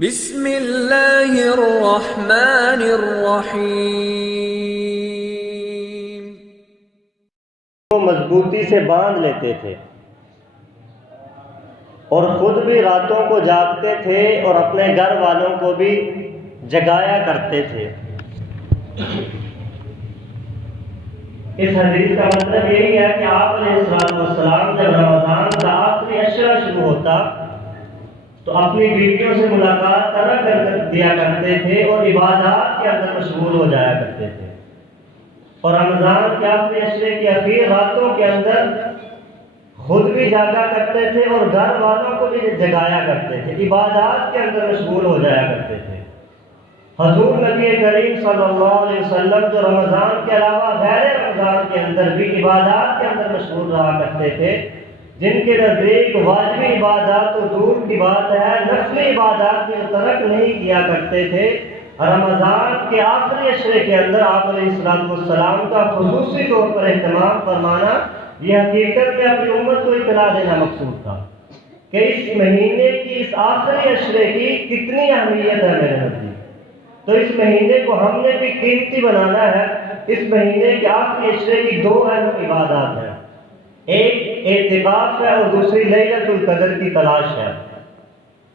بسم اللہ الرحمن الرحیم۔ وہ مضبوطی سے باندھ لیتے تھے اور خود بھی راتوں کو جاگتے تھے اور اپنے گھر والوں کو بھی جگایا کرتے تھے۔ اس حدیث کا مطلب یہی ہے کہ آپ علیہ السلام جب رمضان کا آخری عشرہ شروع ہوتا تو اپنی بیویوں سے ملاقات طرح کر دیا کرتے تھے اور عبادات کے اندر مشغول ہو جایا کرتے تھے، اور رمضان کے آخری عشرے کی اخیر راتوں کے اندر خود بھی جاگا کرتے تھے اور گھر والوں کو بھی جگایا کرتے تھے، عبادات کے اندر مشغول ہو جایا کرتے تھے۔ حضور نبی کریم صلی اللہ علیہ وسلم جو رمضان کے علاوہ غیر رمضان کے اندر بھی عبادات کے اندر مشغول رہا کرتے تھے، جن کے نزدیک واجبی عبادات تو دور کی بات ہے، نفلی عبادات کی ترک نہیں کیا کرتے تھے، رمضان کے آخری عشرے کے اندر آپ علیہ السلام کا خصوصی طور پر اہتمام فرمانا، یہ حقیقت میں اپنی امت کو اطلاع دینا مقصود تھا کہ اس مہینے کی، اس آخری عشرے کی کتنی اہمیت ہے میرے نزدیک۔ تو اس مہینے کو ہم نے بھی قیمتی بنانا ہے۔ اس مہینے کے آخری عشرے کی دو اہم عبادات ہیں، ایک اعتکاف ہے اور دوسری لیلۃ القدر کی تلاش ہے۔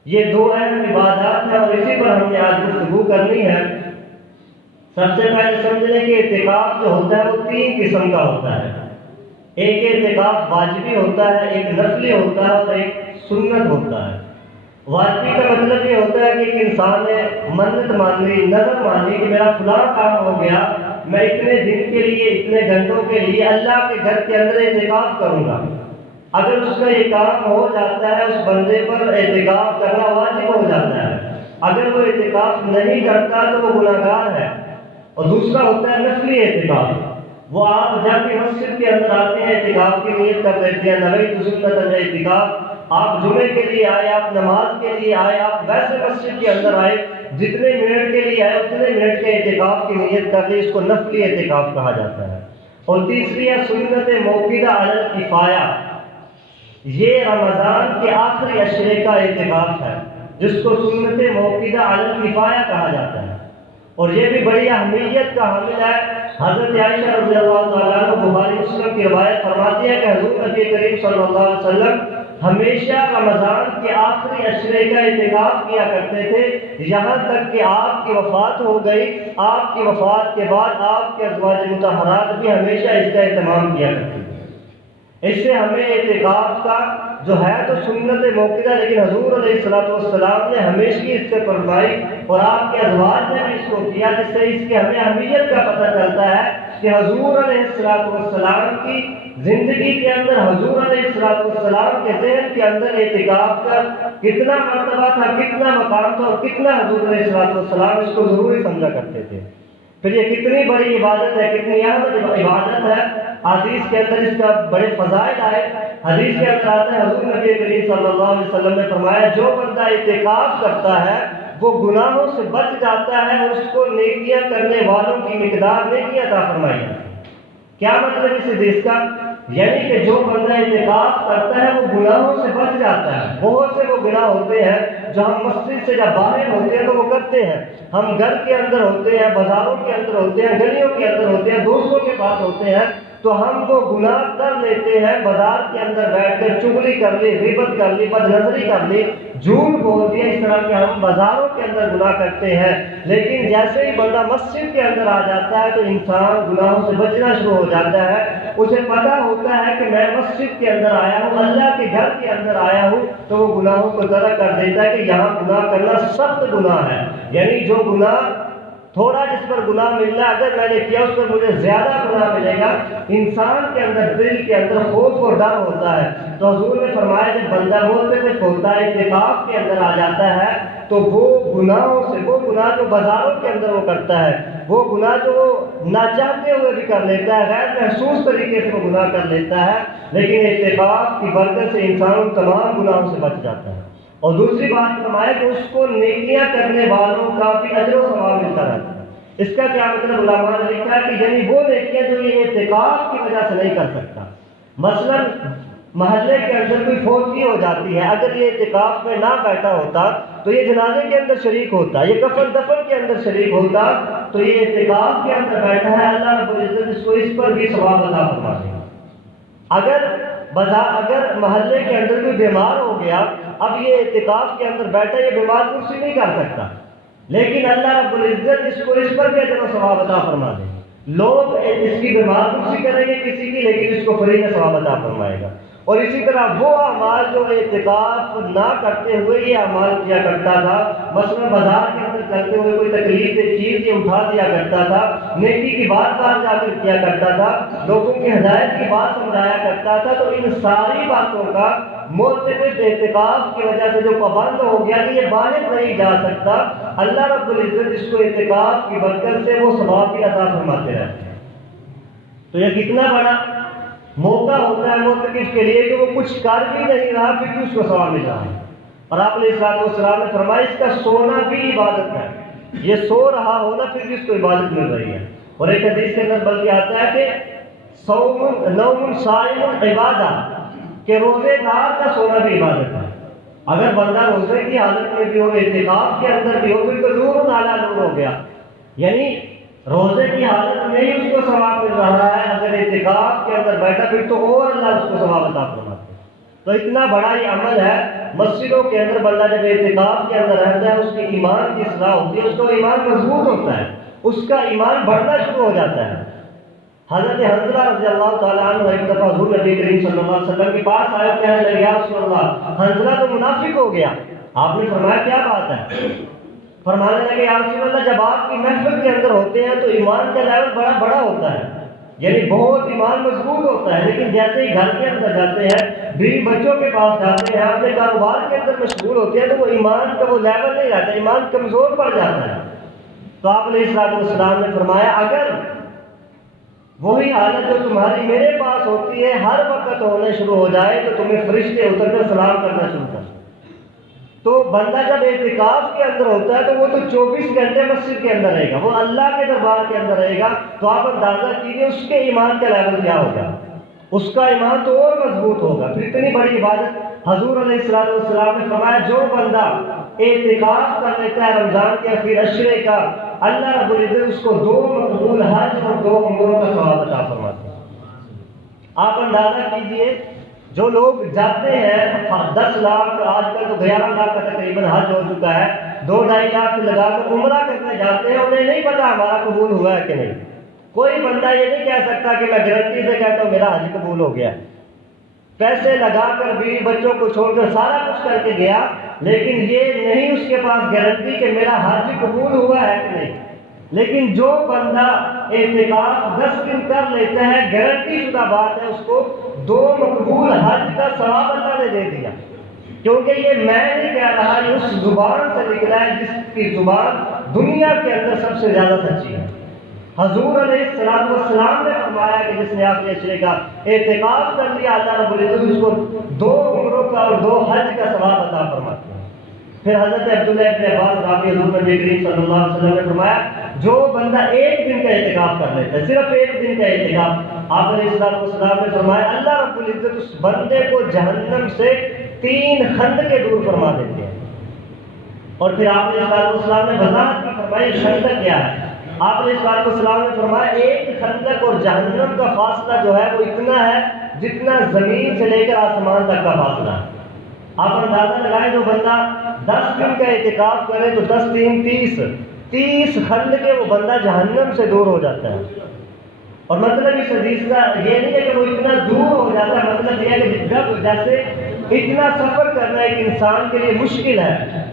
یہ دو اہم عبادات ہیں اور اسی پر ہم نے آج گفتگو کرنی ہے۔ سب سے پہلے سمجھ لیں کہ اعتکاف جو ہوتا ہے وہ تین قسم کا ہوتا ہے۔ ایک اعتکاف واجبی ہوتا ہے، ایک نفلی ہوتا ہے اور ایک سنت ہوتا ہے۔ واجبی کا مطلب یہ ہوتا ہے کہ ایک انسان نے منت مان لی، نظر مان لی کہ میرا فلاں کام ہو گیا، میں اتنے دن کے لیے، اتنے گھنٹوں کے لیے اللہ کے گھر کے اندر اعتکاف کروں گا۔ اگر اس کا یہ کام ہو جاتا ہے، اس بندے پر اعتکاف کرنا واجب ہو جاتا ہے۔ اگر وہ اعتکاف نہیں کرتا تو وہ گناہگار ہے۔ اور دوسرا ہوتا ہے نفلی اعتکاف، وہ آپ جب بھی مسجد کے اندر آتے ہیں اعتکاف کی نیت کر لیتے ہیں، نویت سنت الاعتکاف، آپ جمعے کے لیے آئے، آپ نماز کے لیے آئے، آپ ویسے مسجد کے اندر آئے، جتنے منٹ کے لیے آئے اتنے منٹ کے اعتکاف کی نیت کر لی، اس کو نفلی اعتکاف کہا جاتا ہے۔ اور تیسری ہے سنت موقدہ علی الکفایہ، یہ رمضان کے آخری عشرے کا اعتکاف ہے جس کو سنت موقدہ علی الکفایہ کہا جاتا ہے، اور یہ بھی بڑی اہمیت کا حامل ہے۔ حضرت عائشہ رضی اللہ تعالیٰ عنہ بخاری مسلم کی روایت فرماتی ہے کہ حضور نبی کریم صلی اللہ علیہ وسلم ہمیشہ رمضان کے آخری عشرے کا اعتکاف کیا کرتے تھے، یہاں تک کہ آپ کی وفات ہو گئی۔ آپ کی وفات کے بعد آپ کے ازواج مطہرات بھی ہمیشہ اس کا اہتمام کیا کرتے تھے۔ اس سے ہمیں اعتکاف کا جو ہے تو سنت موقدہ، لیکن حضور علیہ السلام نے ہمیشہ اس سے فرمائی اور آپ کے ازواج نے بھی اس کو کیا، جس سے اس کی ہمیں اہمیت کا پتہ چلتا ہے کہ حضور علیہ السلام کی زندگی کے اندر، حضور علیہ السلام کے ذہن کے اندر اعتکاف کا کتنا مرتبہ تھا، کتنا مقام تھا، اور کتنا حضور علیہ السلام اس کو ضروری سمجھا کرتے تھے۔ پھر یہ کتنی بڑی عبادت ہے، کتنی اہم عبادت ہے۔ حدیث کے اندر اس کا بڑے فضائل آئے۔ حدیث کے اندر آتا ہے حضور نبی کریم صلی اللہ علیہ وسلم نے فرمایا جو بندہ اعتکاف کرتا ہے وہ گناہوں سے بچ جاتا ہے اور اس کو نیکیاں کرنے والوں کی مقدار نیکیاں عطا فرمائی جاتی ہے۔ کیا مطلب اس حدیث کا؟ یعنی کہ جو بندہ اعتکاف کرتا ہے وہ گناہوں سے بچ جاتا ہے۔ بہت سے وہ گناہ ہوتے ہیں جو ہم مسجد سے جب باہر ہوتے ہیں تو وہ کرتے ہیں، ہم گھر کے اندر ہوتے ہیں، بازاروں کے اندر ہوتے ہیں، گلیوں کے اندر ہوتے ہیں، دوستوں کے پاس ہوتے ہیں، تو ہم وہ گناہ کر لیتے ہیں۔ بازار کے اندر بیٹھ کر چغلی کر لی، غیبت کر لی، بد نظری کر لی، جھوٹ بول دیا، اس طرح کے ہم بازاروں کے اندر گناہ کرتے ہیں۔ لیکن جیسے ہی بندہ مسجد کے اندر آ جاتا ہے تو انسان گناہوں سے بچنا شروع ہو جاتا ہے۔ اسے پتہ ہوتا ہے کہ میں مسجد کے اندر آیا ہوں، اللہ کے گھر کے اندر آیا ہوں، تو وہ گناہوں کو ترک کر دیتا ہے کہ یہاں گناہ کرنا سخت گناہ ہے۔ یعنی جو گناہ تھوڑا جس پر گناہ مل رہا ہے، اگر میں نے کیا اس پر مجھے زیادہ گناہ ملے گا، انسان کے اندر، دل کے اندر خوف اور ڈر ہوتا ہے۔ تو حضور نے فرمایا جب بندہ موقف ہوتا ہے، اعتکاف کے اندر آ جاتا ہے، تو وہ گناہوں سے، وہ گناہ جو بازاروں کے اندر وہ کرتا ہے، وہ گناہ جو وہ نہ چاہتے ہوئے بھی کر لیتا ہے، غیر محسوس طریقے سے وہ گناہ کر لیتا ہے، لیکن اعتکاف کی برکت سے انسان تمام گناہوں سے بچ جاتا ہے۔ اور دوسری بات فرمایا کہ اس کو نیکیاں کرنے والوں کا بھی اجر و ثواب ملتا رہتا ہے۔ اس کا کیا مطلب؟ علماء نے لکھا ہے کہ یعنی وہ نیکیاں جو یہ اعتکاف کی وجہ سے نہیں کر سکتا، مثلا محلے کے اندر کوئی فوتی ہو جاتی ہے، اگر یہ اعتکاف میں نہ بیٹھا ہوتا تو یہ جنازے کے اندر شریک ہوتا، یہ کفن دفن کے اندر شریک ہوتا، تو یہ اعتکاف کے اندر بیٹھا ہے، اللہ رب العزت اس کو اس پر بھی ثواب عطا فرما دے گا۔ اگر محلے کے اندر کوئی بیمار ہو گیا، اب یہ اعتکاف کے اندر بیٹھا، یہ بیمار کرسی نہیں کر سکتا، لیکن اللہ رب العزت اس کو اس پر بھی اجر و ثواب عطا فرما دے گا۔ لوگ اس کی بیمار کرسی کریں گے کسی کی، لیکن اس کو فری میں ثواب عطا فرمائے گا۔ اور اسی طرح وہ اعمال جو اعتکاف نہ کرتے ہوئے یہ اعمال کیا کرتا تھا، مثلا بازار کے اندر چلتے ہوئے کوئی تکلیف دہ چیز یہ اٹھا دیا کرتا تھا، نیکی کی بات جا کر کیا کرتا تھا، لوگوں کی ہدایت کی بات سمجھایا کرتا تھا، تو ان ساری باتوں کا معتکف اعتکاف کی وجہ سے جو پابند ہو گیا کہ یہ بالغ نہیں جا سکتا، اللہ رب العزت اس کو اعتکاف کی برکت سے وہ ثواب بھی عطا فرماتے رہتے ہیں۔ تو یہ کتنا بڑا موقع ہوتا ہے معتکف کے لیے کہ وہ کچھ کر بھی نہیں رہا پھر بھی اس کو ثواب مل رہا ہے۔ اور آپ علیہ السلام نے فرمایا اس کا سونا بھی عبادت ہے، یہ سو رہا ہونا پھر بھی اس کو عبادت مل رہی ہے۔ اور ایک حدیث کے اندر بلکہ آتا ہے کہ نوم صائم عبادہ، کہ روزے دار کا سونا بھی عبادت ہے۔ اگر بندہ روزے کی حالت میں بھی ہو، اعتکاف کے اندر بھی ہو، پھر تو نور اعلیٰ نور ہو گیا، یعنی روزے کی حالت میں ہی اس کو ثواب مل رہا ہے، اگر اعتکاف کے اندر بیٹھا پھر تو اور اللہ اس کو ثواب عطا فرماتے ہیں۔ تو اتنا بڑا یہ عمل ہے۔ مسجدوں کے اندر بندہ جب اعتکاف کے اندر رہتا ہے، اس کی ایمان کی اصلاح ہوتی ہے، اس کا ایمان مضبوط ہوتا ہے، اس کا ایمان بڑھنا شروع ہو جاتا ہے۔ حضرت حنظلہ رضی اللہ تعالیٰ عنہ ایک دفعہ حضور نبی کریم صلی اللہ علیہ وسلم کے پاس آئے، کہنے لگے یا رسول اللہ حنظلہ تو منافق ہو گیا۔ آپ نے فرمایا کیا بات ہے؟ فرمانے لگے یا رسول اللہ جب آپ کی محفل کے اندر ہوتے ہیں تو ایمان کا لیول بڑا ہوتا ہے، یعنی بہت ایمان مضبوط ہوتا ہے، لیکن جیسے ہی گھر کے اندر جاتے ہیں، بیوی بچوں کے پاس جاتے ہیں، اپنے کاروبار کے اندر مشغول ہوتے ہیں، تو وہ ایمان کا وہ لیول نہیں رہتا، ایمان کمزور پڑ جاتا ہے۔ تو آپ علیہ السلام نے فرمایا اگر وہی حالت جو تمہاری میرے پاس ہوتی ہے ہر وقت ہونے شروع ہو جائے تو تمہیں فرشتے اتر کر سلام کرنا شروع کر۔ تو بندہ جب اعتکاف کے اندر ہوتا ہے تو وہ تو 24 گھنٹے مسجد کے اندر رہے گا، وہ اللہ کے دربار کے اندر رہے گا، تو آپ اندازہ کیجیے اس کے ایمان کا لیول کیا ہوگا، اس کا ایمان تو اور مضبوط ہوگا۔ پھر اتنی بڑی عبادت حضور علیہ السلام نے فرمایا جو بندہ اعتکاف کر لیتا ہے رمضان کے آخر عشرے کا، اللہ رب العزت اس کو 2 مقبول حج اور 2 عمروں کا ثواب عطا فرماتے ہیں۔ آپ اندازہ کیجئے جو لوگ جاتے ہیں 10 لاکھ، آج کل تو 11 لاکھ کا تقریباً حج ہو چکا ہے، 2-2.5 لاکھ لگا کر عمرہ کرنے جاتے ہیں، انہیں نہیں پتا ہمارا قبول ہوا ہے کہ نہیں۔ کوئی بندہ یہ نہیں کہہ سکتا کہ میں گارنٹی سے کہتا ہوں میرا حج قبول ہو گیا، پیسے لگا کر بیوی بچوں کو چھوڑ کر سارا کچھ کر کے گیا، لیکن یہ نہیں اس کے پاس گارنٹی کہ میرا حج قبول ہوا ہے کہ نہیں۔ لیکن جو بندہ اعتکاف 10 دن کر لیتا ہے، گارنٹی شدہ بات ہے اس کو 2 مقبول حج کا ثواب اللہ نے دے دیا، کیونکہ یہ میں نہیں کہہ رہا، یہ اس زبان سے نکلا ہے جس کی زبان دنیا کے اندر سب سے زیادہ سچی ہے۔ حضور علیہ السلام نے فرمایا کہ جس نے آپ نے عشرے کا اعتکاف کر لیا، اللہ رب العزت اس کو 2 عمروں کا اور 2 حج کا ثواب عطا فرماتے ہیں۔ پھر حضرت عبداللہ ابن عباس رضی حضور نبی کریم صلی اللہ علیہ وسلم نے فرمایا جو بندہ 1 دن کا اعتکاف کر لیتا ہے، صرف 1 دن کا اعتکاف، آپ علیہ السلام نے فرمایا اللہ رب العزت اس بندے کو جہنم سے 3 خندقیں دور فرما دیتے ہیں۔ اور پھر آپ علیہ السلام نے وضاحت کی فرمائی خندق کیا ہے۔ آپ علیہ السلام نے فرمایا 1 خندق اور جہنم کا فاصلہ جو ہے وہ اتنا ہے جتنا زمین سے لے کر آسمان تک کا فاصلہ ہے۔ آپ اندازہ لگائیں جو بندہ 10 دن کا اعتکاف کرے تو 10 3 30 خندقیں وہ بندہ جہنم سے دور ہو جاتا ہے۔ اور مطلب اس حدیث کا یہ نہیں ہے کہ وہ اتنا دور ہو جاتا ہے، مطلب یہ ہے کہ جب جیسے اتنا سفر کرنا ایک انسان کے لیے مشکل ہے،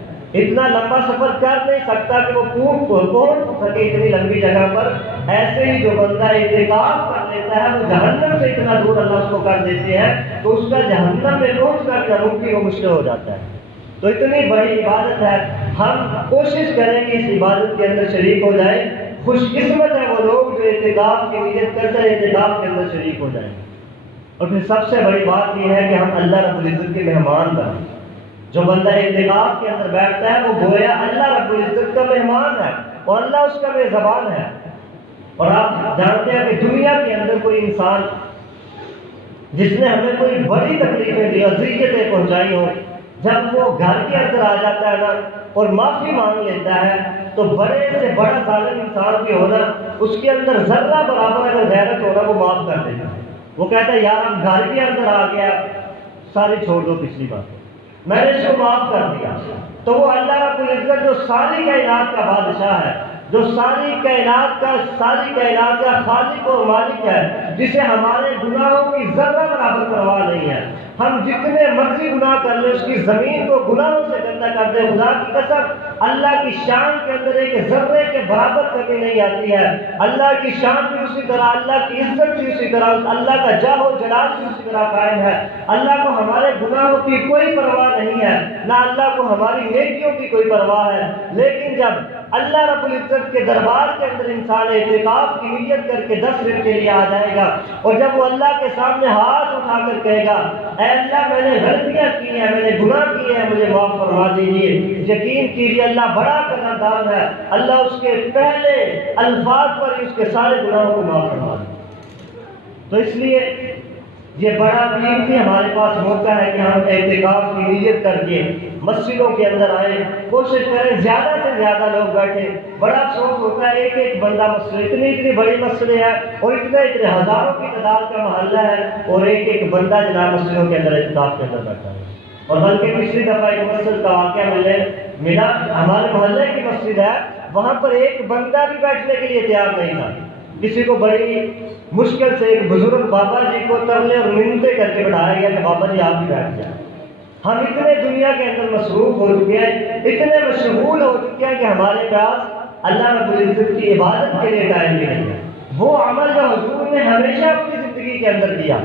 اتنا لمبا سفر کر نہیں سکتا کہ وہ پہنچ سکے اتنی لمبی جگہ پر، ایسے ہی جو بندہ اعتکاف کر لیتا ہے وہ جہنم سے اتنا دور اللہ اس کو کر دیتے ہیں تو اس کا جہنم میں پہنچ کر کے ممکن و مشکل ہو جاتا ہے۔ تو اتنی بڑی عبادت ہے، ہم کوشش کریں کہ اس عبادت کے اندر شریک ہو جائیں۔ خوش قسمت ہے وہ لوگ جو اعتکاف کی نیت کرتے ہیں اعتکاف کے اندر شریک ہو جائیں۔ اور پھر سب سے بڑی بات یہ ہے کہ ہم اللہ رب العزت کے مہمان بنیں۔ جو بندہ اعتکاف کے اندر بیٹھتا ہے وہ گویا اللہ رب العزت کا مہمان ہے اور اللہ اس کا میزبان ہے۔ اور آپ جانتے ہیں کہ دنیا کے اندر کوئی انسان جس نے ہمیں کوئی بڑی تکلیفیں دی، اذیتیں پہنچائی ہوں، جب وہ گھر کے اندر آ جاتا ہے نا اور معافی مانگ لیتا ہے تو بڑے سے بڑا ظالم انسان بھی ہونا، اس کے اندر ذرہ برابر اگر غیرت ہونا وہ معاف کر دیتا ہے۔ وہ کہتا ہے یار اب گھر کے اندر آ گیا، ساری چھوڑ دو پچھلی بات، میں نے اس کو معاف کر دیا۔ تو وہ اللہ رب العزت جو ساری کائنات کا بادشاہ ہے، جو ساری کائنات کا خالق اور مالک ہے، جسے ہمارے گناہوں کی ذرہ برابر پرواہ نہیں ہے، ہم جتنے مرضی گناہ کر لیں، اس کی زمین کو گناہوں سے گندہ کر دیں، خدا کی قسم اللہ کی شان کے اندر ایک ذرے کے برابر کمی نہیں آتی ہے۔ اللہ کی شان بھی اسی طرح، اللہ کی عزت بھی اسی طرح، اللہ کا جاہ و جلال بھی اسی طرح قائم ہے۔ اللہ کو ہمارے گناہوں کی کوئی پرواہ نہیں ہے، نہ اللہ کو ہماری نیکیوں کی کوئی پرواہ ہے۔ لیکن جب اللہ رب العزت کے دربار کے اندر انسان اعتکاف کی نیت کر کے 10 دن کے لیے آ جائے گا، اور جب وہ اللہ کے سامنے ہاتھ اٹھا کر کہے گا اے اللہ میں نے غلطیاں کی ہیں، میں نے گناہ کیے ہیں، مجھے معاف فرما دیجیے، یقین کیجیے اللہ بڑا قدردان ہے، اللہ اس کے پہلے الفاظ پر ہی اس کے سارے گناہوں کو معاف فرما دے۔ تو اس لیے یہ بڑا قیمتی ہمارے پاس موقع ہے کہ ہم اعتکاف کی نیت کر کے مسجدوں کے اندر آئیں، کوشش کریں زیادہ سے زیادہ لوگ بیٹھیں۔ بڑا افسوس ہوتا ہے ایک بندہ مسجد، اتنی بڑی مسجد ہے اور اتنے ہزاروں کی تعداد کا محلہ ہے، اور ایک بندہ جناب مسجدوں کے اندر اعتکاف کے اندر بیٹھا ہے۔ اور بلکہ پچھلی دفعہ ایک مسجد کا واقعہ ملا، ہمارے محلے کی مسجد ہے، وہاں پر ایک بندہ بھی بیٹھنے کے لیے تیار نہیں تھا۔ کسی کو بڑی مشکل سے ایک بزرگ بابا جی کو ترلے اور منتیں کر کے بٹھایا گیا کہ بابا جی آپ بھی بیٹھ جائیں۔ ہم اتنے دنیا کے اندر مصروف ہو چکے ہیں، اتنے مشغول ہو چکے ہیں کہ ہمارے پاس اللہ رب العزت کی عبادت کے لیے ٹائم بھی نہیں ہے۔ وہ عمل جو حضور نے ہمیشہ اپنی زندگی کے اندر کیا،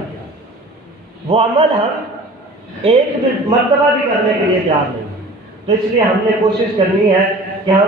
وہ عمل ہم ایک مرتبہ بھی کرنے کے لیے تیار نہیں۔ تو اس لیے ہم نے کوشش کرنی ہے کہ ہم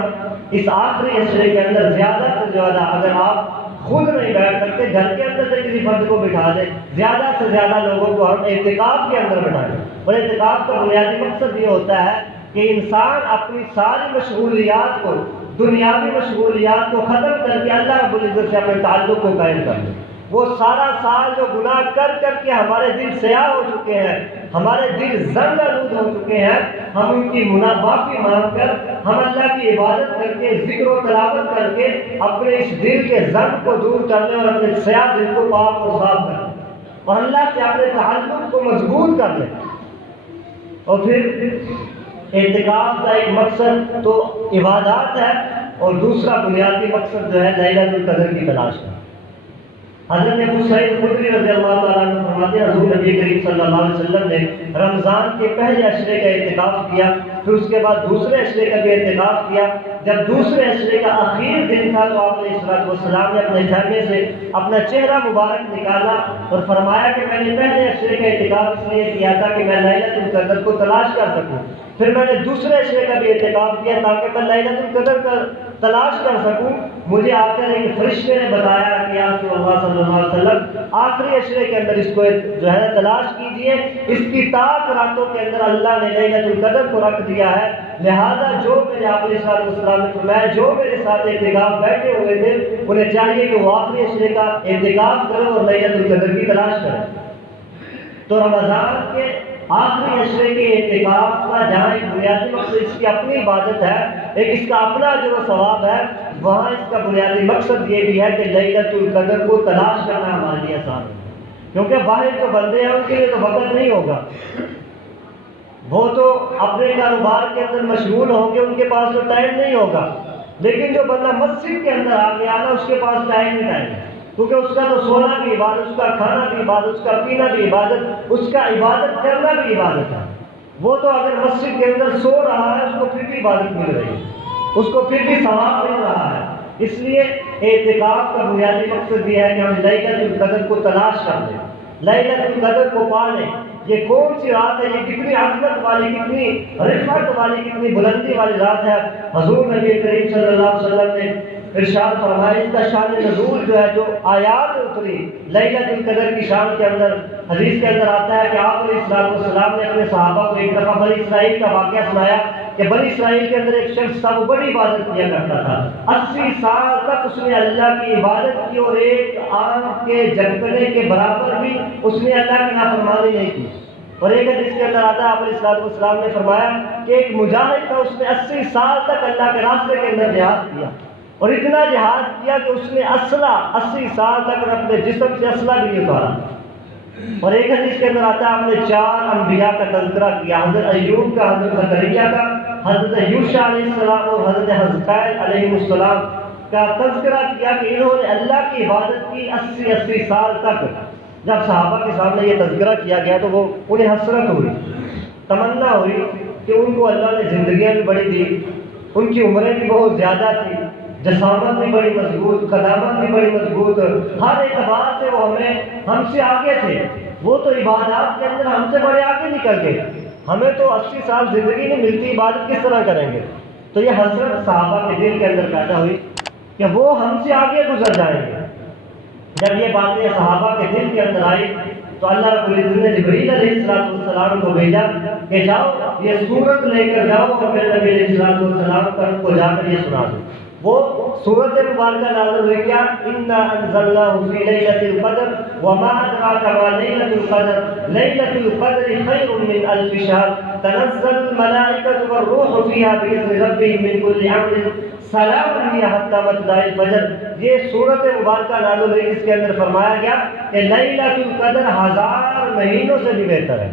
اس آخری عشرے کے اندر زیادہ سے زیادہ، اگر آپ خود نہیں بیٹھ سکتے گھر کے اندر سے کسی فرد کو بٹھا دیں، زیادہ سے زیادہ لوگوں کو ہم اعتکاف کے اندر بٹھائیں۔ اور اعتکاف کا بنیادی مقصد یہ ہوتا ہے کہ انسان اپنی ساری مشغولیات کو، دنیاوی مشغولیات کو ختم کر کے اللہ رب العزت سے اپنے تعلق کو قائم کر لے۔ وہ سارا سال جو گناہ کر کر کے ہمارے دل سیاہ ہو چکے ہیں، ہمارے دل زنگ آلود ہو چکے ہیں، ہم ان کی معافی مانگ کر، ہم اللہ کی عبادت کر کے، ذکر و تلاوت کر کے اپنے اس دل کے زنگ کو دور کر لیں اور اپنے سیاہ دل کو پاک اور صاف کر لیں اور اللہ سے اپنے تعلق کو مضبوط کر لیں۔ اور پھر اعتکاف کا ایک مقصد تو عبادات ہے، اور دوسرا بنیادی مقصد جو ہے لیلۃ القدر کی تلاش ہے۔ حضرت ابو سعید خدری رضی اللہ تعالیٰ عنہ فرماتے ہیں حضور نبی کریم صلی اللہ علیہ وسلم نے رمضان کے پہلے عشرے کا اعتکاف کیا، پھر اس کے بعد دوسرے عشرے کا بھی اعتکاف کیا۔ جب دوسرے عشرے کا آخری دن تھا تو آپ علیہ السلام نے اپنے خیمے سے اپنا چہرہ مبارک نکالا اور فرمایا کہ میں نے پہلے عشرے کا اعتکاف اس لیے کیا تھا کہ میں لیلۃ القدر کو تلاش کر سکوں، پھر میں نے دوسرے عشرے کا بھی اعتکاف کیا تاکہ میں لیلۃ القدر کا تلاش کر سکوں۔ مجھے آ کر ایک فرشتے نے بتایا کہ یا رسول اللہ صلی اللہ علیہ وسلم آخری عشرے کے اندر اس کو جو ہے تلاش کیجئے، اس کی طاق راتوں کے اندر اللہ نے لیلۃ القدر کو رکھ دیا ہے، لہذا جو میرے آپ علیہ السلام نے فرمایا جو میرے ساتھ اعتکاف بیٹھے ہوئے تھے انہیں چاہیے کہ وہ آخری عشرے کا اعتکاف کریں اور لیلۃ القدر کی تلاش کریں۔ تو رمضان کے آخری عشرے کے اعتکاف کا جہاں ایک بنیادی مقصد اس کی اپنی عبادت ہے، ایک اس کا اپنا جو ثواب ہے، وہاں اس کا بنیادی مقصد یہ بھی ہے کہ لیلۃ القدر کو تلاش کرنا ہمارے لیے آسان ہے، کیونکہ باہر جو بندے ہیں ان کے لیے تو وقت نہیں ہوگا، وہ تو اپنے کاروبار کے اندر مشغول ہوں گے، ان کے پاس تو ٹائم نہیں ہوگا، لیکن جو بندہ مسجد کے اندر آ گیا نا اس کے پاس ٹائم ہی ٹائم ہے، کیونکہ اس کا تو سونا بھی عبادت، اس کا کھانا بھی عبادت، اس کا پینا بھی عبادت، اس کا عبادت کرنا بھی عبادت ہے۔ وہ تو اگر مسجد کے اندر سو رہا ہے اس کو پھر بھی عبادت مل رہی ہے، اس کو پھر بھی ثواب مل رہا ہے۔ اس لیے اعتکاف کا بنیادی مقصد یہ ہے کہ ہم لیلۃ القدر کو تلاش کر لیں، لیلۃ القدر کو پا لیں۔ یہ کون سی رات ہے، یہ کتنی عظمت والی، کتنی رفعت والی، کتنی بلندی والی رات ہے۔ حضور نبی کریم صلی اللہ علیہ وسلم نے ارشاد فرمایا اس کا شان نزول جو ہے، جو آیات اتری لیلۃ القدر کی شان کے اندر، حدیث کے اندر آتا ہے کہ آپ علیہ السلام نے اپنے صحابہ کو ایک دفعہ بنی اسرائیل کا واقعہ سنایا کہ بنی اسرائیل کے اندر ایک شخص تھا، وہ بڑی عبادت کیا کرتا تھا، 80 سال تک اس نے اللہ کی عبادت کی اور ایک آنکھ کے جھپکنے کے برابر بھی اس نے اللہ کی نافرمانی نہیں کی۔ اور ایک حدیث کے اندر آتا ہے آپ علیہ السلام نے فرمایا کہ ایک مجاہد تھا، اس نے 80 سال تک اللہ کے راستے کے اندر جہاد کیا، اور اتنا جہاد کیا کہ اس نے اسلحہ 80 سال تک اپنے جسم سے اسلحہ بھی نہیں اتارا۔ اور ایک حدیث کے اندر آتا ہے آپ نے 4 انبیاء کا تذکرہ کیا، حضرت ایوب کا، حضرت زکریا کا، حضرت یوشع علیہ السلام اور حضرت حزقیل علیہ السلام کا تذکرہ کیا کہ انہوں نے اللہ کی عبادت کی 80 سال تک۔ جب صحابہ کے سامنے یہ تذکرہ کیا گیا تو وہ انہیں حسرت ہوئی، تمنا ہوئی کہ ان کو اللہ نے زندگیاں بھی بڑی دی، ان کی عمریں بھی بہت زیادہ تھی، جسامت بھی بڑی مضبوط، قدامت بھی بڑی مضبوط، ہر اعتبار سے وہ ہم سے آگے تھے، وہ تو عبادات کے اندر ہم سے بڑے آگے نکل گئے، ہمیں تو 80 سال زندگی نہیں ملتی، عبادت کس طرح کریں گے؟ تو یہ حسرت صحابہ کے دل کے اندر پیدا ہوئی کہ وہ ہم سے آگے گزر جائیں گے۔ جب یہ باتیں صحابہ کے دل کے اندر آئی تو اللہ رب العزت نے جبریل علیہ السلام کو بھیجا کہ جاؤ یہ سورت لے کر جاؤ اور میرے نبی علیہ السلام کو جا کر یہ سنا دو۔ وہ سورت مبارکہ نازل ہوئی کیا؟ انا انزلناہ فی لیلۃ القدر وما ادراک ما لیلۃ القدر لیلۃ القدر خیر من الف شہر تنزل الملائکۃ والروح فیہا باذن ربہم من کل امر سلام ہی حتی مطلع الفجر۔ یہ سورت مبارکہ نازل ہوئی جس کے اندر فرمایا گیا کہ لیلۃ القدر 1000 مہینوں سے بھی بہتر ہے۔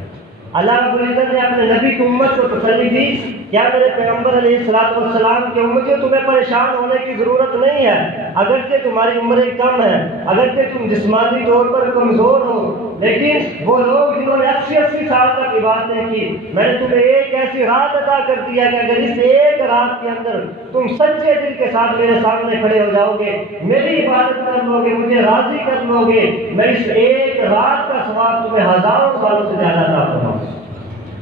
اللہ رب العزت نے اپنے نبی کی امت کو تسلی دی، کیا میرے پیغمبر علیہ السلام کی امتیوں تمہیں پریشان ہونے کی ضرورت نہیں ہے، اگرچہ تمہاری عمریں کم ہیں، اگرچہ تم جسمانی طور پر کمزور ہو، لیکن وہ لوگ جنہوں نے 80 سال تک عبادتیں کی، میں نے تمہیں ایک ایسی رات عطا کر دیا کہ اگر اس ایک رات کے اندر تم سچے دل کے ساتھ میرے سامنے کھڑے ہو جاؤ گے، میری عبادت کر لو گے، مجھے راضی کر لو گے، میں اس ایک رات کا ثواب تمہیں 1000 سالوں سے زیادہ عطا فرماؤں۔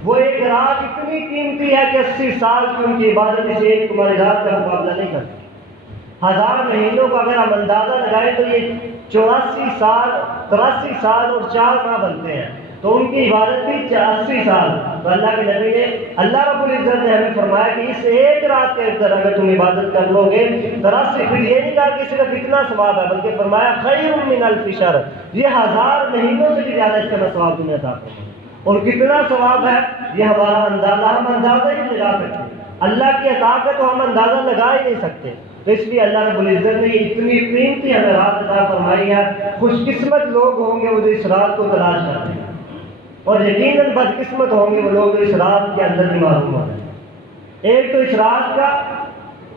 وہ ایک رات اتنی قیمتی ہے کہ 80 سال کی ان کی عبادت سے ایک تمہاری رات کا مقابلہ نہیں کرتی۔ 1000 مہینوں کا اگر ہم اندازہ لگائیں تو یہ 84 سال 83 سال اور 4 ماہ بنتے ہیں، تو ان کی عبادت تھی 80 سال۔ تو اللہ کے نبی نے، اللہ رب العزت نے ہمیں فرمایا کہ اس ایک رات کے اندر اگر تم عبادت کر لو گے، ذرا سے پھر یہ نہیں کہا کہ صرف اتنا ثواب ہے، بلکہ فرمایا خیر من الف شہر، یہ 1000 مہینوں سے بھی زیادہ اس کا ثواب تمہیں عطا فرمایا۔ اور کتنا ثواب ہے یہ ہمارا اندازہ، ہم اندازہ ہی نہیں لگا سکتے، اللہ کی عطا کا تو ہم اندازہ لگا ہی نہیں سکتے۔ تو اس لیے اللہ رب العزت نے اتنی قیمتی ہمیں رات عطا فرمائی ہے، خوش قسمت لوگ ہوں گے وہ جو اس رات کو تلاش کرتے ہیں، اور یقیناً بد قسمت ہوں گے وہ لوگ جو اس رات کے اندر بھی معلوم ہوتے ہیں۔ ایک تو اس رات کا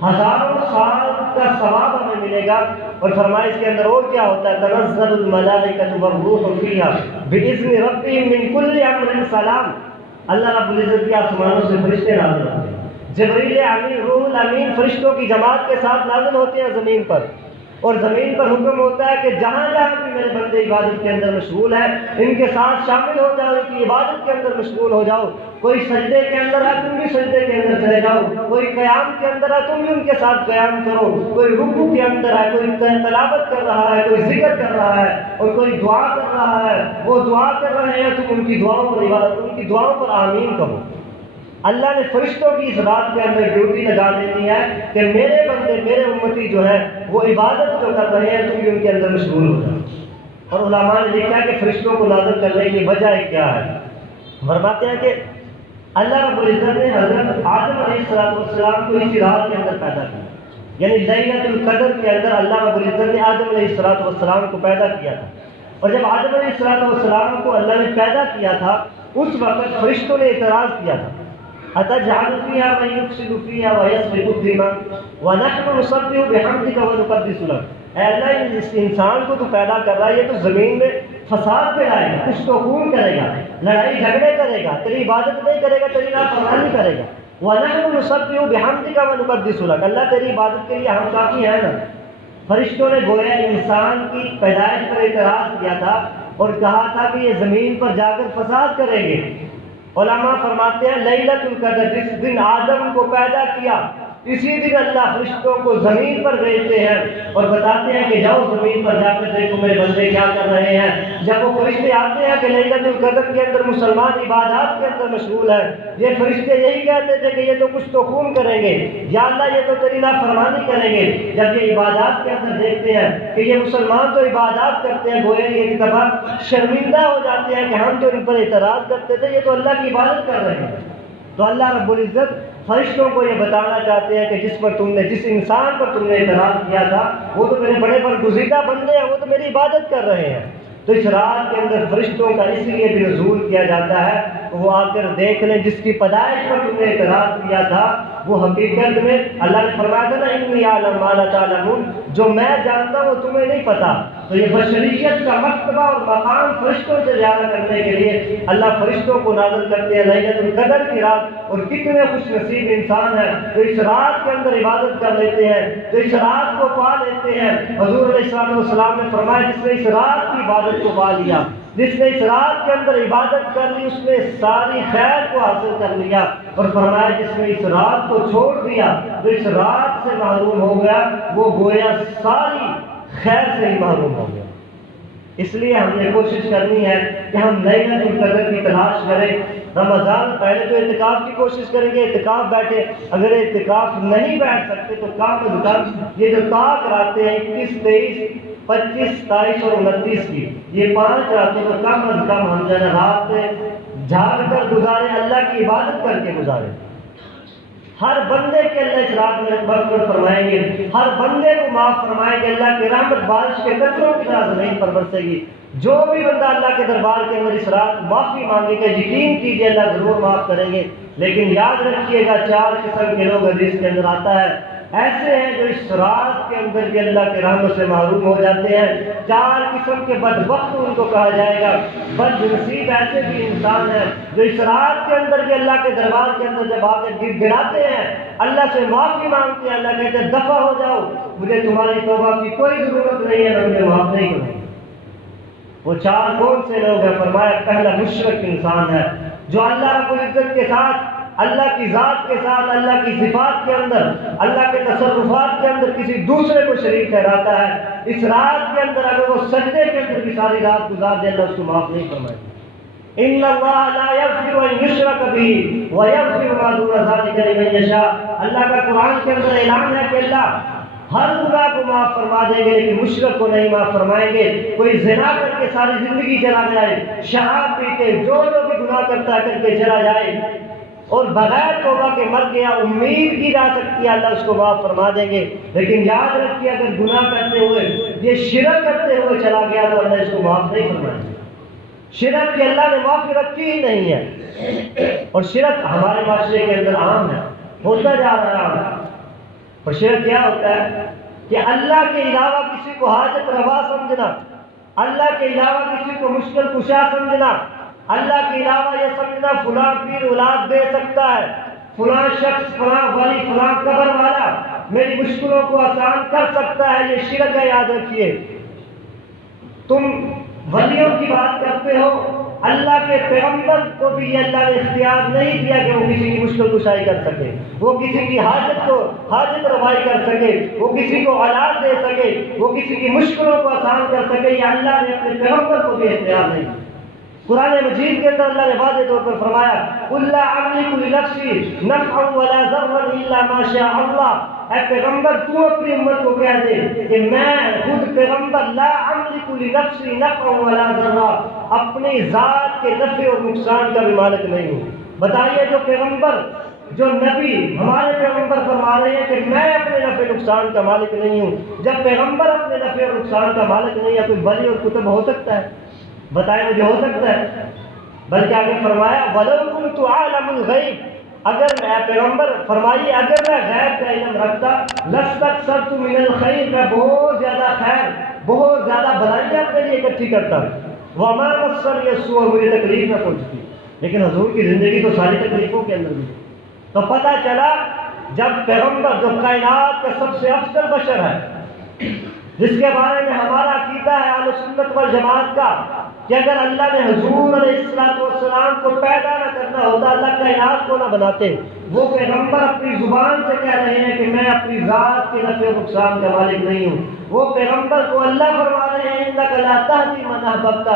1000 سال کا ثواب ہمیں ملے گا، اور فرمائے اس کے اندر اور کیا ہوتا ہے؟ تنزل الملائکۃ والروح فیہا باذن ربہم من کل امر سلام۔ اللہ رب العزت کے آسمانوں سے فرشتے نازل ہوتے ہیں، جبریل امین، روح الامین فرشتوں کی جماعت کے ساتھ نازل ہوتے ہیں زمین پر، اور زمین پر حکم ہوتا ہے کہ جہاں جہاں بھی میرے بندے عبادت کے اندر مشغول ہے ان کے ساتھ شامل ہو جاؤ، ان کی عبادت کے اندر مشغول ہو جاؤ۔ کوئی سجدے کے اندر ہے تم بھی سجدے کے اندر چلے جاؤ، کوئی قیام کے اندر ہے تم بھی ان کے ساتھ قیام کرو، کوئی رکوع کے اندر ہے، کوئی تلاوت کر رہا ہے، کوئی ذکر کر رہا ہے، اور کوئی دعا کر رہا ہے، وہ دعا کر رہے ہیں تم ان کی دعاؤں پر عبادت، ان کی دعاؤں پر آمین کہو۔ اللہ نے فرشتوں کی اس رات کے اندر ڈیوٹی لگا دینی ہے کہ میرے بندے، میرے امتی جو ہے وہ عبادت جو کر رہے ہیں تم بھی ان کے اندر مشغول ہو جاؤ۔ اور علماء نے لکھا کہ فرشتوں کو نازل کرنے کی وجہ کیا ہے؟ فرماتے ہیں کہ اللہ رب العزت نے حضرت آدم علیہ السلام کو اسی رات کے اندر پیدا کیا، یعنی لیلۃ القدر کے اندر اللہ رب العزت نے آدم علیہ السلام کو پیدا کیا تھا۔ اور جب آدم علیہ السلام کو اللہ نے پیدا کیا تھا اس وقت فرشتوں نے اعتراض کیا تھا، أتجعل فيها من يفسد فيها ويسفك الدماء ونحن نسبح بحمدك ونقدس لك۔ اے اللہ اس انسان کو تو پیدا کر رہا ہے، یہ تو زمین میں فساد پھیلائے گا، کچھ تو خون کرے گا، لڑائی جھگڑے کرے گا، تیری عبادت نہیں کرے گا، تیری نافرمانی کرے گا۔ وَنَحْنُ نُسَبِّحُ بِحَمْدِكَ وَنُقَدِّسُ لَكَ، اللہ تیری عبادت کے لیے ہم کافی ہیں نا۔ فرشتوں نے گویا انسان کی پیدائش پر اعتراض کیا تھا اور کہا تھا کہ یہ زمین پر جا کر فساد کریں گے۔ علماء فرماتے ہیں لیلۃ القدر، جس دن آدم کو پیدا کیا اسی دن اللہ فرشتوں کو زمین پر بھیجتے ہیں اور بتاتے ہیں کہ جاؤ زمین پر جا کر دیکھو میرے بندے کیا کر رہے ہیں۔ جب وہ فرشتے آتے ہیں کہ لیلۃ القدر کے اندر مسلمان عبادات کے اندر مشغول ہے، یہ فرشتے یہی کہتے تھے کہ یہ تو کچھ تو خون کریں گے، یا اللہ یہ تو تیری نافرمانی کریں گے۔ جب یہ عبادات کے اندر دیکھتے ہیں کہ یہ مسلمان تو عبادات کرتے ہیں، گویا یہ ایک دفعہ شرمندہ ہو جاتے ہیں کہ ہم تو ان پر اعتراض کرتے تھے، یہ تو اللہ کی عبادت کر رہے ہیں۔ تو اللہ رب العزت فرشتوں کو یہ بتانا چاہتے ہیں کہ جس انسان پر تم نے اعتراض کیا تھا وہ تو میرے بڑے برگزیدہ بندے ہیں، وہ تو میری عبادت کر رہے ہیں۔ تو اس رات کے اندر فرشتوں کا اس لیے بھی نزول کیا جاتا ہے کہ وہ آ کر دیکھ لیں جس کی پیدائش پر تم نے اعتراض کیا تھا وہ حقیقت میں اللہ نے فرمایا تھا نا انی اعلم ما لا تعلمون، جو میں جانتا ہوں وہ تمہیں نہیں پتا۔ تو یہ بشریت کا مرتبہ اور مقام فرشتوں سے زیادہ کرنے کے لیے اللہ فرشتوں کو نازل کرتے ہیں لیلۃ القدر کی رات۔ اور کتنے خوش نصیب انسان ہیں جو اس رات کے اندر عبادت کر لیتے ہیں، جو اس رات کو پا لیتے ہیں۔ حضور علیہ السلام نے فرمایا جس نے اس رات کی عبادت کو پا لیا، جس نے اس رات کے اندر عبادت کر لی، اس نے ساری خیر کو حاصل کر لیا۔ اور فرمایا جس نے اس رات کو چھوڑ دیا، جو اس رات سے محروم ہو گیا، وہ گویا ساری خیر سے ہی محروم ہو گیا۔ اس لیے ہم نے کوشش کرنی ہے کہ ہم لیلۃ القدر کی تلاش کریں۔ رمضان پہلے تو اعتکاف کی کوشش کریں گے، اعتکاف بیٹھے، اگر اعتکاف نہیں بیٹھ سکتے تو کم از کم یہ جو طاق راتیں ہیں 21، 23، 25، 27 اور 29 کی، یہ 5 راتوں کو کم از کم ہم جو ہے رات میں جھاگ کر گزاریں، اللہ کی عبادت کر کے گزاریں۔ ہر بندے کے اللہ اس رات میں مغفرت فرمائیں گے، ہر بندے کو معاف فرمائیں گے، اللہ کی رحمت بارش کے قطروں کی طرح زمین پر برسے گی۔ جو بھی بندہ اللہ کے دربار کے اندر اس رات معافی مانگے گا، یقین کیجیے اللہ ضرور معاف کریں گے۔ لیکن یاد رکھیے گا 4 قسم کے لوگ حدیث کے اندر آتا ہے ایسے ہیں جو اس رات کے اندر بھی اللہ کے رحمت سے محروم ہو جاتے ہیں۔ 4 قسم کے بدبخت ان کو کہا جائے گا۔ بد نصیب ایسے بھی انسان ہیں جو اس رات کے اندر بھی اللہ کے دربار کے اندر جب آ کے گر گڑاتے ہیں، اللہ سے معافی مانگتے ہیں، اللہ کہتے ہیں دفع ہو جاؤ، مجھے تمہاری توبہ کی کوئی ضرورت نہیں ہے، میں مجھے معاف نہیں کروں۔ وہ 4 کون سے لوگ ہیں؟ فرمایا پہلا مشرک انسان ہے جو اللہ رب العزت کے ساتھ، اللہ کی ذات کے ساتھ، اللہ کی صفات کے اندر، اللہ کے تصرفات کے اندر کسی دوسرے کو شریک ٹھہراتا ہے۔ اس رات کے اندر اگر وہ سجدے کے اندر بھی ساری رات گزار دے، اللہ اس کو معاف نہیں فرمائے۔ ان اللہ لا یغفر ان یشرک بہ ویغفر ما دون ذلک لمن یشاء۔ اللہ کا قرآن کے اندر اعلان ہے کہ اللہ ہر گناہ کو معاف فرما دیں گے لیکن مشرک کو نہیں معاف فرمائیں گے۔ کوئی زنا کر کے ساری زندگی چلا جائے، شراب پی کے جو بھی گناہ کرتا ہے کر کے چلا جائے اور بغیر توبہ کے مر گیا، امید کی جا سکتی ہے اللہ اس کو معاف فرما دیں گے۔ لیکن یاد رکھیے اگر گناہ کرتے ہوئے، یہ شرک کرتے ہوئے چلا گیا تو اللہ اس کو معاف نہیں فرمائے گا۔ شرک کی اللہ نے معافی رکھی ہی نہیں ہے، اور شرک ہمارے معاشرے کے اندر عام ہے، ہوتا جا رہا ہے۔ اور شرک کیا ہوتا ہے کہ اللہ کے علاوہ کسی کو حاجت روا سمجھنا، اللہ کے علاوہ کسی کو مشکل کشا سمجھنا، اللہ کے علاوہ یہ سمجھنا فلاں پیر اولاد دے سکتا ہے، فلاں شخص، فلاں ولی، فلاں قبر والا میری مشکلوں کو آسان کر سکتا ہے، یہ شرک ہے۔ یاد رکھیے تم ولیوں کی بات کرتے ہو، اللہ کے پیغمبر کو بھی یہ اللہ نے اختیار نہیں دیا کہ وہ کسی کی مشکل کشائی کر سکے، وہ کسی کی حاجت روائی کر سکے، وہ کسی کو اولاد دے سکے، وہ کسی کی مشکلوں کو آسان کر سکے، یہ اللہ نے اپنے پیغمبر کو بھی اختیار نہیں دیا۔ قرآن مجید کے اندر اللہ نے واضح طور پر فرمایا قُلْ لَا أَمْلِكُ لِنَفْسِي نَفْعًا وَلَا ضَرًّا إِلَّا مَا شَاءَ اللَّهُ۔ اے پیغمبر تو اپنی امت کو کہہ دے کہ میں خود پیغمبر لا أَمْلِكُ لِنَفْسِي نَفْعًا وَلَا ضَرًّا، اپنی ذات کے نفع اور نقصان کا بھی مالک نہیں ہوں۔ بتائیے جو پیغمبر، جو نبی ہمارے پیغمبر فرما رہے ہیں کہ میں اپنے نفع نقصان کا مالک نہیں ہوں، جب پیغمبر اپنے نفع اور نقصان کا مالک نہیں ہے، کوئی ولی اور کتب ہو سکتا ہے؟ بتائیں مجھے ہو سکتا ہے؟ بلکہ آگے فرمایا وَلَوْ كُنْتُ عَالَمُ الْغَيْبِ، اگر میں پیغمبر فرمائیے اگر میں غیب کا علم رکھتا لَسْتَكْثَرْتُ مِنَ الْخَيْرِ، میں بہت زیادہ خیر، بہت زیادہ بھلائیاں اپنے لیے اکٹھی کرتا، وَمَا مَسَّنِيَ السُّوءُ، اور مجھے تکلیف نہ پہنچتی۔ لیکن حضور کی زندگی تو ساری تکلیفوں کے اندر بھی۔ تو پتہ چلا جب پیغمبر جو کائنات کا سب سے افضل بشر ہے، جس کے بارے میں ہمارا عقیدہ ہے اہل سنت والجماعت کا کہ اگر اللہ نے حضور علیہ السلام کو پیدا نہ کرنا بنانا ہوتا اللہ کائنات کو نہ بناتے۔ وہ پیغمبر اپنی زبان سے کہہ رہے ہیں کہ میں اپنی ذات کے نفع و نقصان کا مالک نہیں ہوں۔ وہ پیغمبر کو اللہ فرما رہے ہیں انک لا تہدی من احببت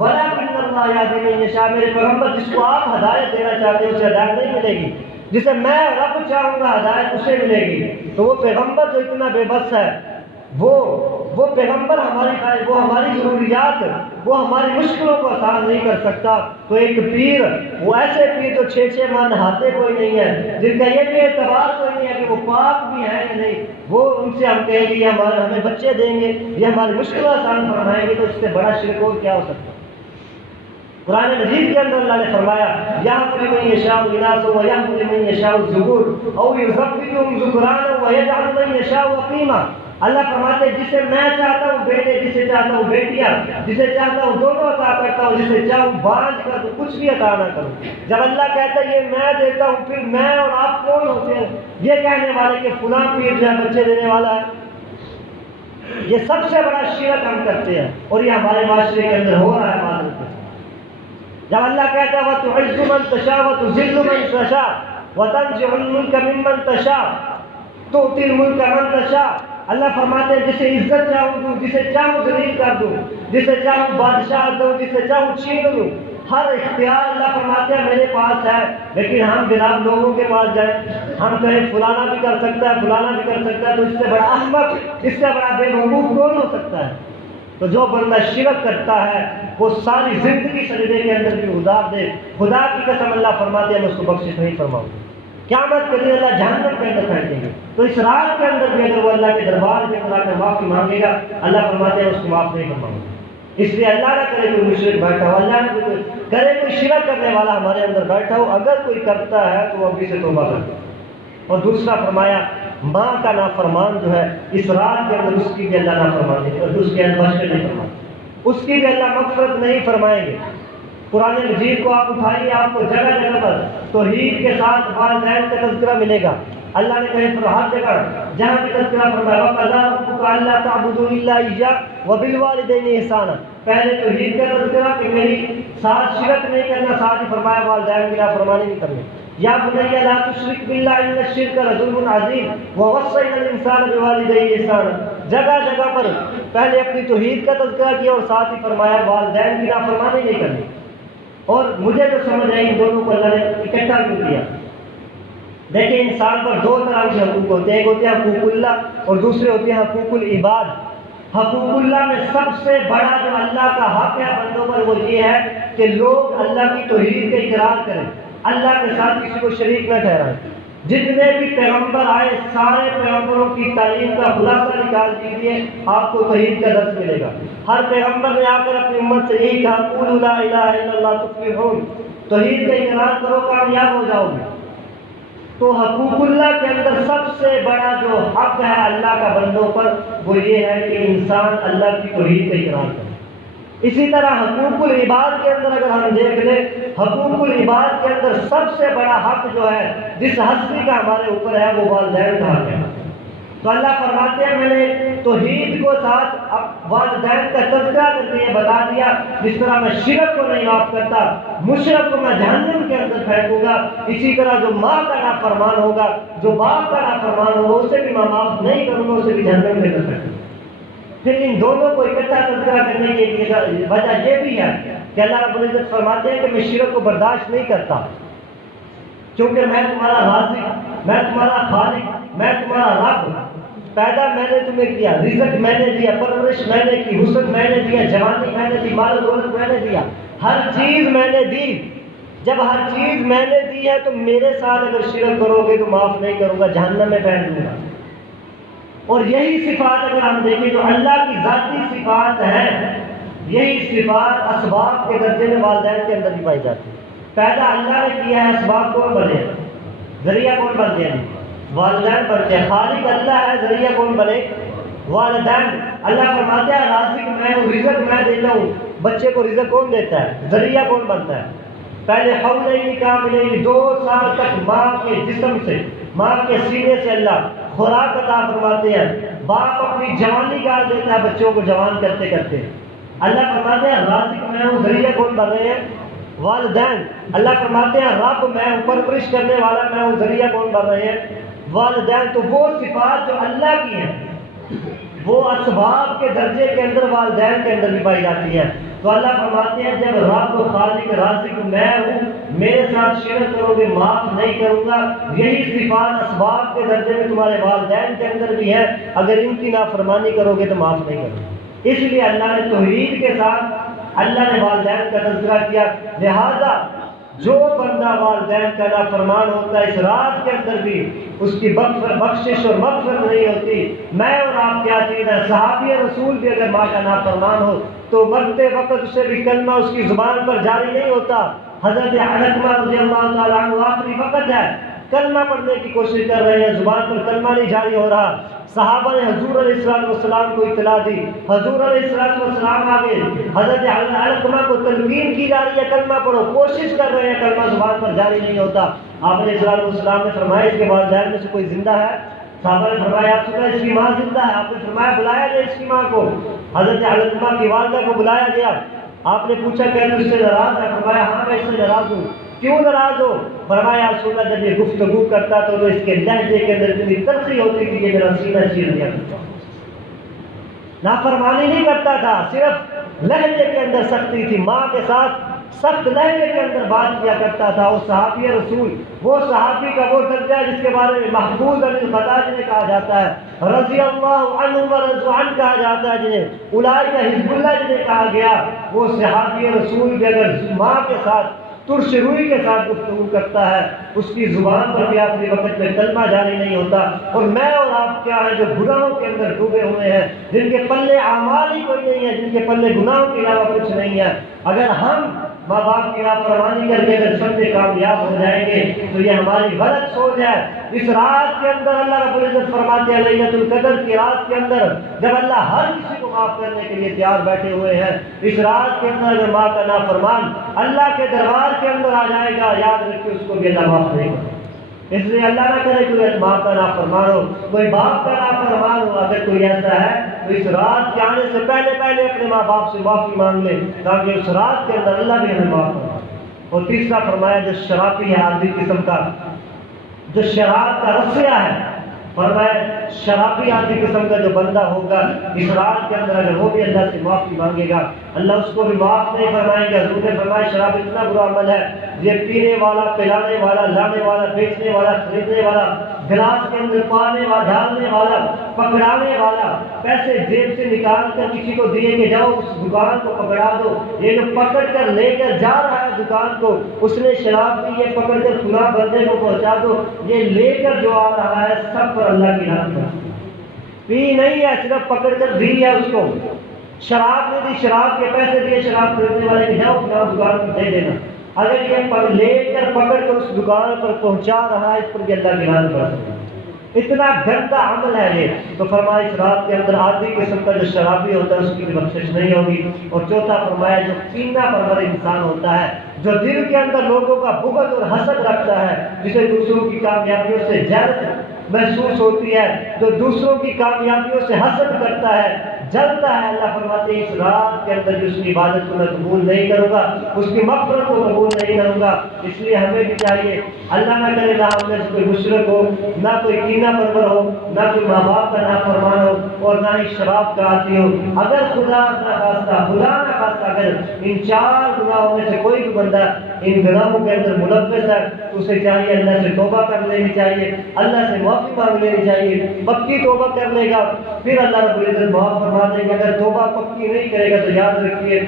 ولکن اللہ یہدی من یشاء۔ میرے پیغمبر جس کو آپ ہدایت دینا چاہتے ہیں اسے ہدایت نہیں ملے گی، جسے میں رب چاہوں گا ہدایت اسے ملے گی۔ تو وہ پیغمبر جو اتنا بے بس ہے، وہ پیغمبر وہ ہماری ضروریات، وہ ہماری مشکلوں کو آسان نہیں کر سکتا۔ تو ایک پیر، وہ ایسے پیر جو 6 ماہ نہاتے کوئی نہیں ہے، جن کا یہ بھی اعتبار کوئی نہیں ہے کہ وہ پاک بھی ہیں یا نہیں، وہ ان سے ہم کہیں گے یہ ہمیں بچے دیں گے، یہ ہماری مشکلیں آسان فرمائیں گے، تو اس سے بڑا شرک اور کیا ہو سکتا ہے؟ قرآن مجید کے اندر اللہ نے فرمایا یَهْبُ لِمَن يَشَاءُ إِنَاثًا وَيَهْبُ لِمَن يَشَاءُ الذُّكُورَ أَوْ يُزَوِّجُهُمْ ذُكْرَانًا وَيَجْعَلُ مَن يَشَاءُ عَقِيمًا۔ اللہ فرماتے ہیں جسے میں چاہتا ہوں بیٹے، جسے چاہتا ہوں بیٹیاں، جسے چاہتا ہوں دونوں عطا کرتا ہوں، جسے چاہوں بانجھ کر دوں، کچھ بھی عطا نہ کروں۔ جب اللہ کہتا ہے یہ میں دیتا ہوں، پھر میں اور آپ کون ہوتے ہیں یہ کہنے والے کہ فلاں پیر جو ہے بچے دینے والا ہے؟ یہ سب سے بڑا شرک ہم کرتے ہیں، اور یہ ہمارے معاشرے کے اندر ہو رہا ہے معذرت سے۔ جب اللہ کہتا ہے وَتُعِزُّ مَن تَشَاءُ وَتُذِلُّ مَن تَشَاءُ وَتَنزِعُ الْمُلْكَ مِمَّن تَشَاءُ تُؤْتِي الْمُلْكَ مَن تَشَاءُ۔ اللہ فرماتے ہیں جسے عزت چاہوں دوں، جسے چاہوں ذلیل کر دوں، جسے چاہوں بادشاہ دوں، جسے چاہوں چھین لوں۔ ہر اختیار اللہ فرماتے ہیں میرے پاس ہے، لیکن ہم جناب لوگوں کے پاس جائیں، ہم کہیں فلانا بھی کر سکتا ہے، فلانا بھی کر سکتا ہے، تو اس سے بڑا احمق، اس سے بڑا بے وقوف کون ہو سکتا ہے؟ تو جو بندہ شرک کرتا ہے وہ ساری زندگی سجدے کے اندر بھی ادار دے، خدا کی قسم اللہ فرماتے ہیں میں اس کو بخشش نہیں فرماؤں گا، قیامت کے دن اللہ جہنم کے اندر پھینکیں گے۔ تو اس رات کے اندر بھی اگر وہ اللہ کے دربار کے اندر آ کر معافی مانگے گا، اللہ فرماتے ہیں اس کو معاف نہیں فرماؤں گا۔ اس لیے اللہ نہ کرے کوئی مشرک بیٹھا ہو، اللہ نہ کرے کوئی شرک کرنے والا ہمارے اندر بیٹھا ہو، اگر کوئی کرتا ہے تو وہ ابھی سے توبہ کرے۔ اور دوسرا فرمایا ماں کا نافرمان جو ہے اس رات کے اندر اس کی بھی اللہ نافرمانی ہے، اور اس کے اندر بخشش نہیں فرمائے، اس کی بھی اللہ مغفرت نہیں فرمائیں گے۔ قرآن مجید کو آپ اٹھائیے، آپ کو جگہ جگہ پر توحید کے ساتھ والدین کا تذکرہ ملے گا۔ اللہ نے کہیں پر ہر جگہ جہاں بھی تذکرہ فرمایا وَقَضَىٰ رَبُّكَ أَلَّا تَعْبُدُوا إِلَّا إِيَّاهُ وَبِالْوَالِدَيْنِ إِحْسَانًا۔ پہلے توحید کا تذکرہ کہ میری ساتھ شرک نہیں کرنا، ساتھ ہی فرمایا والدین کی نافرمانی نہیں کرنی۔ یا بنی لا تشرک باللہ ان الشرک لظلم عظیم ووصینا الانسان بوالدیہ احسانا۔ جگہ جگہ پر پہلے اپنی توحید کا تذکرہ کیا اور ساتھ ہی فرمایا والدین کی نافرمانی نہیں کرنی۔ اور مجھے جو سمجھ آئی ان دونوں کو اللہ نے اکٹھا کیوں کیا؟ دیکھیں انسان پر دو طرح کے حقوق ہوتے ہیں، ایک ہوتے ہیں حقوق اللہ اور دوسرے ہوتے ہیں حقوق العباد۔ حقوق اللہ میں سب سے بڑا جو اللہ کا حق ہے بندوں پر وہ یہ ہے کہ لوگ اللہ کی توحید کا اقرار کریں، اللہ کے ساتھ کسی کو شریک نہ ٹھہرائیں۔ جتنے بھی پیغمبر آئے سارے پیغمبروں کی تعلیم کا خلاصہ نکال دیجیے، آپ کو توحید کا درس ملے گا۔ ہر پیغمبر نے آ کر اپنی امت سے یہی کہا قولوا لا الہ الا اللہ تفلحون، توحید کا اقرار کرو کامیاب ہو جاؤ گے۔ تو حقوق اللہ کے اندر سب سے بڑا جو حق ہے اللہ کا بندوں پر وہ یہ ہے کہ انسان اللہ کی توحید کا اقرار کرے۔ اسی طرح حقوق العباد کے اندر اگر ہم دیکھ لیں، حقوق العباد کے اندر سب سے بڑا حق جو ہے جس ہستی کا ہمارے اوپر ہے وہ والدین کا حق ہے۔ تو اللہ فرماتے ہیں میں نے توحید کو ساتھ والدین کا تذکرہ کر کے یہ بتا دیا، جس طرح میں شرک کو نہیں معاف کرتا مشرک کو میں جہنم کے اندر پھینکوں گا، اسی طرح جو ماں کا نافرمان ہوگا، جو باپ کا نافرمان ہوگا اسے بھی میں معاف نہیں کروں گا، اسے بھی جہنم کے اندر پھینکوں گا۔ پھر ان دونوں کو اکٹھا تذکرہ کرنے کی وجہ یہ بھی ہے کہ اللہ رب العزت فرماتے ہیں کہ میں شرک کو برداشت نہیں کرتا، کیونکہ میں تمہارا رازق، میں تمہارا خالق، میں تمہارا رب، پیدا میں نے تمہیں کیا، رزق میں نے دیا، پرورش میں نے کی، حسن میں نے دیا، جوانی میں نے دی، مال و دولت میں نے دیا، ہر چیز میں نے دی۔ جب ہر چیز میں نے دی ہے تو میرے ساتھ اگر شرک کرو گے تو معاف نہیں کروں گا، جہنم میں پھینک دوں گا۔ اور یہی صفات اگر ہم دیکھیں جو اللہ کی ذاتی صفات ہیں، یہی صفات اسباب کے درجے میں والدین کے اندر بھی پائی جاتی ہے۔ پیدا اللہ نے کیا ہے، اسباب کون بنے؟ ذریعہ کون بنتے ہیں؟ والدین بنتے ہیں۔ خالق اللہ ہے، ذریعہ کون بنے؟ والدین۔ اللہ فرماتے ہیں رازق میں ہوں، رزق میں دیتا ہوں۔ بچے کو رزق کون دیتا ہے؟ ذریعہ کون بنتا ہے؟ پہلے حولین کاملین، 2 سال تک ماں کے جسم سے، ماں کے سینے سے اللہ خوراک عطا فرماتے ہیں۔ باپ اپنی جوانی گار دیتا ہے بچوں کو جوان کرتے کرتے۔ اللہ فرماتے ہیں رازق میں ہوں، ذریعہ کون بن رہے ہیں؟ والدین، اللہ فرماتے ہیں رب میں ہوں، پرورش کرنے والا میں ہوں، ذریعہ کون بن رہے ہیں؟ والدین۔ تو وہ صفات جو اللہ کی ہیں وہ اسباب کے درجے کے اندر والدین کے اندر بھی پائی جاتی ہیں۔ تو اللہ فرماتے ہیں جب رب خالق رازق میں ہوں، میرے ساتھ شرک کرو گے معاف نہیں کروں گا۔ یہی صفات اسباب کے درجے میں تمہارے والدین کے اندر بھی ہے، اگر ان کی نافرمانی کرو گے تو معاف نہیں کروں گا۔ اس لیے اللہ نے توحید کے ساتھ اللہ نے والدین کا تذکرہ کیا۔ لہذا جو بندہ والدین کا نافرمان ہوتا ہے اس رات کے اندر بھی اس کی بخشش اور مغفرت نہیں ہوتی۔ میں اور آپ کیا چیز ہے، صحابی رسول بھی اگر ماں کا نافرمان ہو تو مرتے وقت اسے بھی کلمہ اس کی زبان پر جاری نہیں ہوتا۔ حضرت علقمہ رضی اللہ تعالیٰ عنہ آخری وقت ہے، کلمہ پڑھنے کی کوشش کر رہے ہیں، زبان پر کلمہ نہیں جاری ہو رہا۔ صحابہ نے حضور علیہ السلام کو اطلاع دی، حضور علیہ السلام آگے حضرت علقمہ کو تلقین کی جا رہی ہے کلمہ پڑھو، کوشش کر رہے ہیں، کلمہ زبان پر جاری نہیں ہوتا۔ آپ علیہ السلام نے فرمایا اس کے والدین میں سے کوئی زندہ ہے؟ صحابہ نے فرمایا آپ سنا اس کی ماں زندہ ہے۔ آپ نے فرمایا بلایا گیا اس کی ماں کو۔ حضرت علقمہ کی والدہ کو بلایا گیا۔ آپ نے پوچھا کہ تو اس سے ناراض ہے؟ فرمایا ہاں میں اس سے ناراض ہوں۔ کیوں ناراض ہو؟ فرمایا رسول اللہ جب یہ گفتگو کرتا تو اس کے لہجے کے اندر اتنی تلخی ہوتی تھی کہ میرا سینہ چیر دیا کرتا۔ نافرمانی نہیں کرتا تھا، صرف لہجے کے اندر سختی تھی، ماں کے ساتھ سخت لہجے کے اندر بات کیا کرتا تھا۔ وہ صحابی رسول، وہ صحابی کا وہ درجہ ہے جس کے بارے میں محفوظ عن الخطا جنہیں کہا جاتا ہے، رضی اللہ عنہ ورضوا عنہ کہا جاتا ہے، جنہیں اولئک حزب اللہ جنہیں کہا گیا، وہ صحابی رسول بھی اگر ماں کے ساتھ ترش روئی کے ساتھ گفتگو کرتا ہے اس کی زبان پر بھی آخری وقت میں کلمہ جاری نہیں ہوتا۔ اور میں اور آپ کیا ہیں جو گناہوں کے اندر ڈوبے ہوئے ہیں، جن کے پلے اعمال ہی کوئی نہیں ہے، جن کے پلے گناہوں کے علاوہ کچھ نہیں ہے، اگر ہم ماں باپ کی نافرمانی کر کے اگر سب سے کامیاب ہو جائیں گے تو یہ ہماری غلط سوچ ہے۔ اس رات کے اندر اللہ رب العزت فرماتے ہیں لیلۃ القدر کی رات کے اندر جب اللہ ہر کسی کو معاف کرنے کے لیے تیار بیٹھے ہوئے ہیں، اس رات کے اندر اگر ماں کا نافرمان اللہ کے دربار کے اندر آ جائے گا، یاد رکھیں اس کو بھی اللہ معاف نہیں کرے۔ اس لیے اللہ نہ کرے کوئی ماں کا نافرمان ہو، کوئی باپ کا نافرمان ہو، اگر کوئی ایسا ہے تو اس رات کے آنے سے پہلے اپنے ماں باپ سے معافی مانگ لے تاکہ اس رات کے اندر اللہ بھی ہمیں معاف کرے۔ اور تیسرا فرمایا جو شرابی ہے، آدھی قسم کا جو شراب کا رسیا ہے، فرمایا شرابی آدھی قسم کا جو بندہ ہوگا اس رات کے اندر اگر وہ بھی اللہ سے معافی مانگے گا اللہ اس کو بھی معاف نہیں فرمائیں گے۔ حضور نے فرمایا شراب اتنا برا عمل ہے، یہ پینے والا، پلانے والا، لانے والا، بیچنے والا، خریدنے والا، گلاس کے اندر پانے والا، ڈالنے والا، پکڑانے والا، پیسے جیب سے نکال کر کسی کو دیے کہ جاؤ اس دکان کو پکڑا دو، یہ جو پکڑ کر لے کر جا رہا ہے دکان کو، اس نے شراب پی ہے، پکڑ کر فلاں بندے کو پہنچا دو، یہ لے کر جو آ رہا ہے سب پر اللہ کی رحمت ہے۔ پی نہیں ہے، صرف پکڑ کر دی ہے اس کو، شراب نہیں دی، شراب کے پیسے دیے شراب خریدنے والے کہ جاؤ فلاں دکان کو دے دینا، اگر یہ لے کر پکڑ کر اس دکان پر پہنچا رہا ہے اس پر بھی اللہ کی رحمت ہے۔ اتنا گندا عمل ہے یہ۔ تو فرمایا اس رات کے اندر آدھی قسم کا جو شرابی ہوتا ہے اس کی بخشش نہیں ہوگی۔ اور چوتھا فرمایا جو کینہ پرور انسان ہوتا ہے، جو دل کے اندر لوگوں کا بغض اور حسد رکھتا ہے، جسے دوسروں کی کامیابیوں سے جلد محسوس ہوتی ہے، جو دوسروں کی کامیابیوں سے حسد کرتا ہے، جلتا ہے، اللہ فرماتے ہیں اس رات کے اندر جو اس کی عبادت کو میں قبول نہیں کروں گا، اس کی مغفرت کو قبول نہیں کروں گا۔ اس لیے ہمیں بھی چاہیے اللہ نہ کرے نہ ہم میں سے کوئی مشرک ہو، نہ کوئی کینہ پرور ہو، نہ کوئی ماں باپ کا نافرمان ہو، اور نہ ہی شراب کا عادی ہو۔ اگر خدا نہ خواستہ اگر ان چار گناہوں میں سے کوئی بھی بندہ ان گناہوں کے اندر ملوث ہے تو اسے چاہیے اللہ سے توبہ کر لینی چاہیے، اللہ سے معافی مانگ لینی چاہیے۔ پکی توبہ کر لے گا پھر اللہ رب العزت معاف فرما دیں گے۔ اگر توبہ پکی نہیں کرے گا تو یاد رکھیے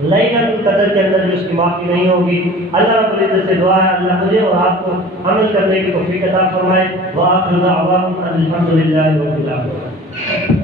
لیلۃ القدر کے اندر جو اس کی معافی نہیں ہوگی۔ اللہ رب العزت سے دعا ہے اللہ مجھے اور آپ کو عمل کرنے کی توفیق عطا فرمائے۔ وآخر دعوانا ان الحمد للہ رب العالمین۔